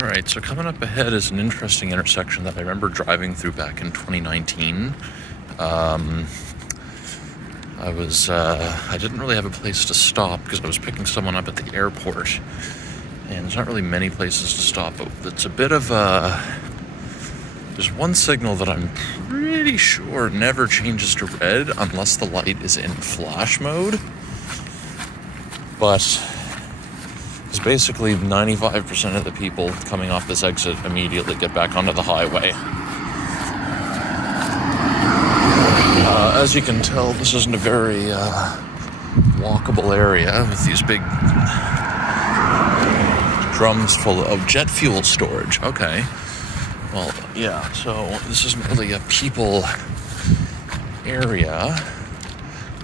Alright, so coming up ahead is an interesting intersection that I remember driving through back in 2019. I didn't really have a place to stop because I was picking someone up at the airport. And there's not really many places to stop, but it's a bit of there's one signal that I'm pretty sure never changes to red unless the light is in flash mode. But it's basically 95% of the people coming off this exit immediately get back onto the highway. As you can tell, this isn't a very walkable area with these big drums full of jet fuel storage. Okay. Well, yeah, so this isn't really a people area,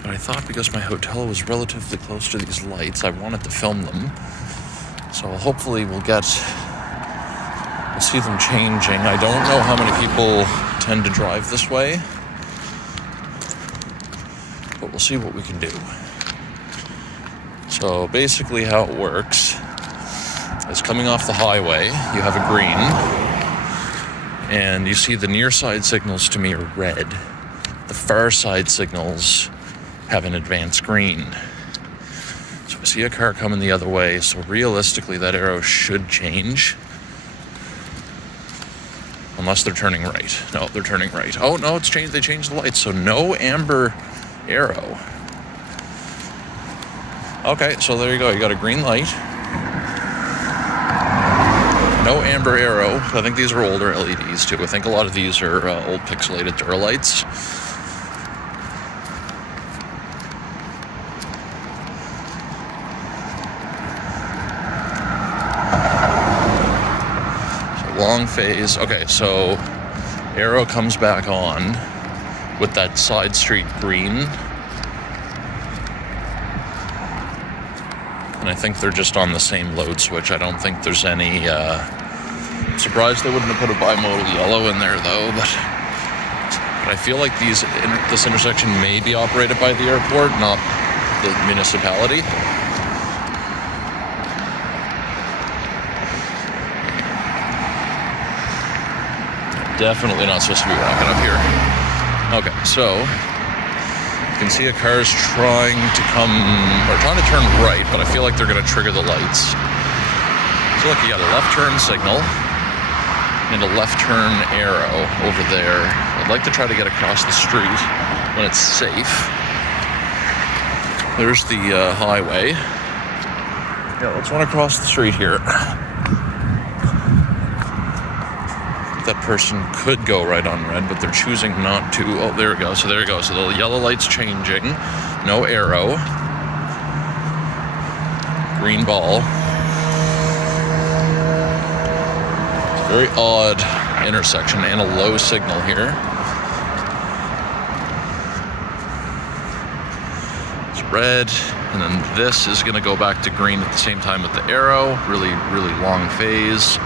but I thought because my hotel was relatively close to these lights, I wanted to film them. So hopefully we'll see them changing. I don't know how many people tend to drive this way, but we'll see what we can do. So basically how it works is coming off the highway, you have a green, and you see the near side signals to me are red. The far side signals have an advanced green. So I see a car coming the other way, so realistically that arrow should change. Unless they're turning right. No, they're turning right. Oh no, it's changed. They changed the lights, so no amber arrow. Okay, so there you go. You got a green light. No amber arrow. I think these are older LEDs too. I think a lot of these are old pixelated Duralights. So long phase. Okay, so arrow comes back on with that side street green. And I think they're just on the same load switch. I don't think there's any... I'm surprised they wouldn't have put a bimodal yellow in there, though. But I feel like this intersection may be operated by the airport, not the municipality. Definitely not supposed to be rocking up here. Okay, so... you can see a car's trying to turn right, but I feel like they're going to trigger the lights. So look, you got a left turn signal and a left turn arrow over there. I'd like to try to get across the street when it's safe. There's the highway. Yeah, let's run across the street here. That person could go right on red, but they're choosing not to. Oh, there we go. So there you go. So the yellow light's changing. No arrow. Green ball. It's a very odd intersection and a low signal here. It's red, and then this is going to go back to green at the same time with the arrow. Really, really long phase.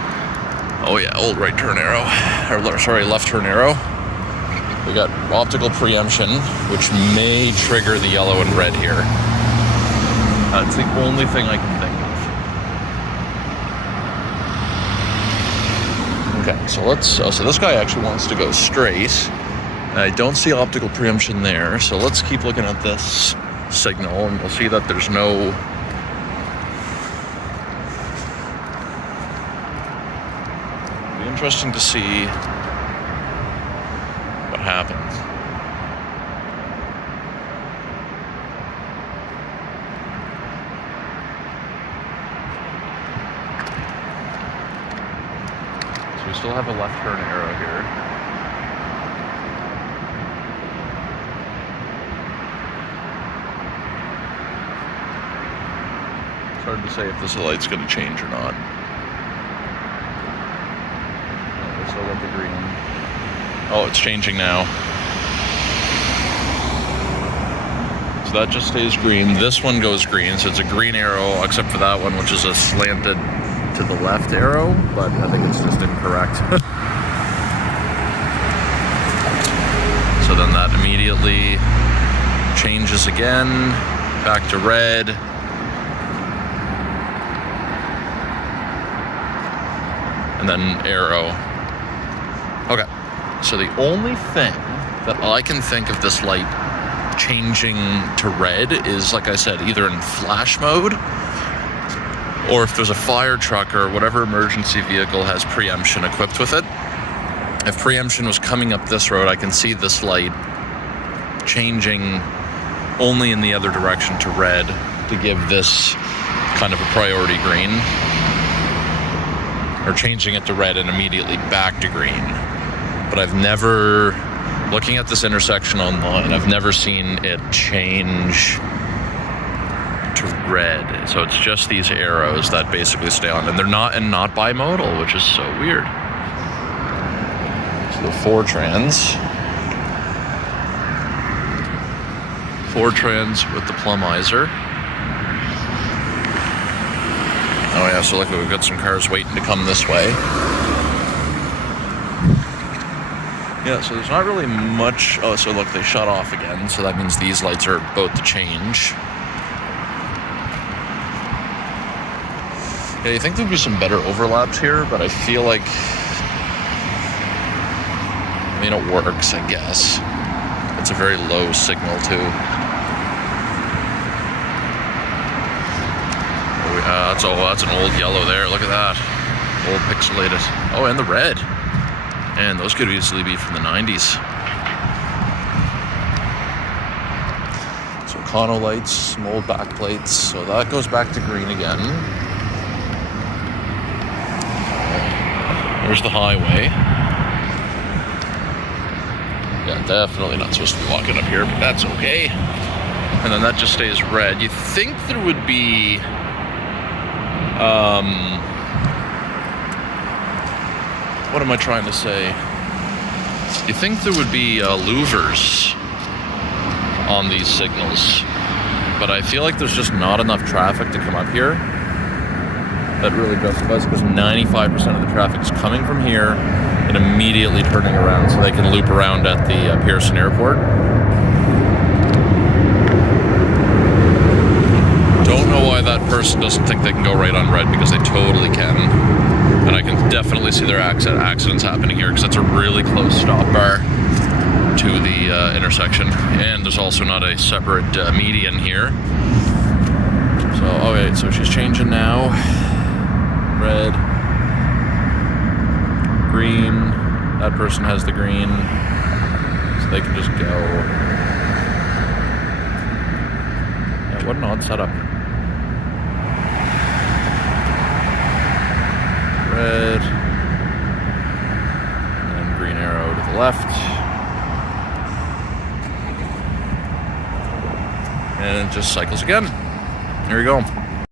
Oh yeah, old right turn arrow, left turn arrow. We got optical preemption, which may trigger the yellow and red here. That's the only thing I can think of. Okay, so so this guy actually wants to go straight. I don't see optical preemption there, so let's keep looking at this signal, and we'll see that there's no... Interesting to see what happens. So we still have a left turn arrow here. It's hard to say if this light's going to change or not. Still got the green. Oh, it's changing now. So that just stays green. This one goes green, so it's a green arrow, except for that one, which is a slanted to the left arrow, but I think it's just incorrect. So then that immediately changes again, back to red. and then arrow. Okay, so the only thing that I can think of this light changing to red is, like I said, either in flash mode, or if there's a fire truck or whatever emergency vehicle has preemption equipped with it. If preemption was coming up this road, I can see this light changing only in the other direction to red to give this kind of a priority green, or changing it to red and immediately back to green. But I've never, looking at this intersection online, I've never seen it change to red. So it's just these arrows that basically stay on, and they're not bimodal, which is so weird. So the four trans with the plumizer. Oh yeah, so like we've got some cars waiting to come this way. Yeah, so there's not really much. Oh, so look, they shut off again, so that means these lights are about to change. Yeah, you think there'd be some better overlaps here, but I feel like, I mean, it works, I guess. It's a very low signal, too. That's an old yellow there. Look at that. Old pixelated. Oh, and the red. And those could easily be from the 90s. So Econo lights, some old back plates. So that goes back to green again. There's the highway. Yeah, definitely not supposed to be walking up here, but that's okay. And then that just stays red. You think there would be what am I trying to say? You think there would be louvers on these signals, but I feel like there's just not enough traffic to come up here that really justifies, because 95% of the traffic is coming from here and immediately turning around so they can loop around at the Pearson Airport. Don't know why that person doesn't think they can go right on red, because they totally can. And I can definitely see their accidents happening here, because it's a really close stop bar to the intersection. And there's also not a separate median here. So, okay, so she's changing now. Red. Green. That person has the green. So they can just go. Yeah, what an odd setup. Red, and green arrow to the left, and it just cycles again. There you go.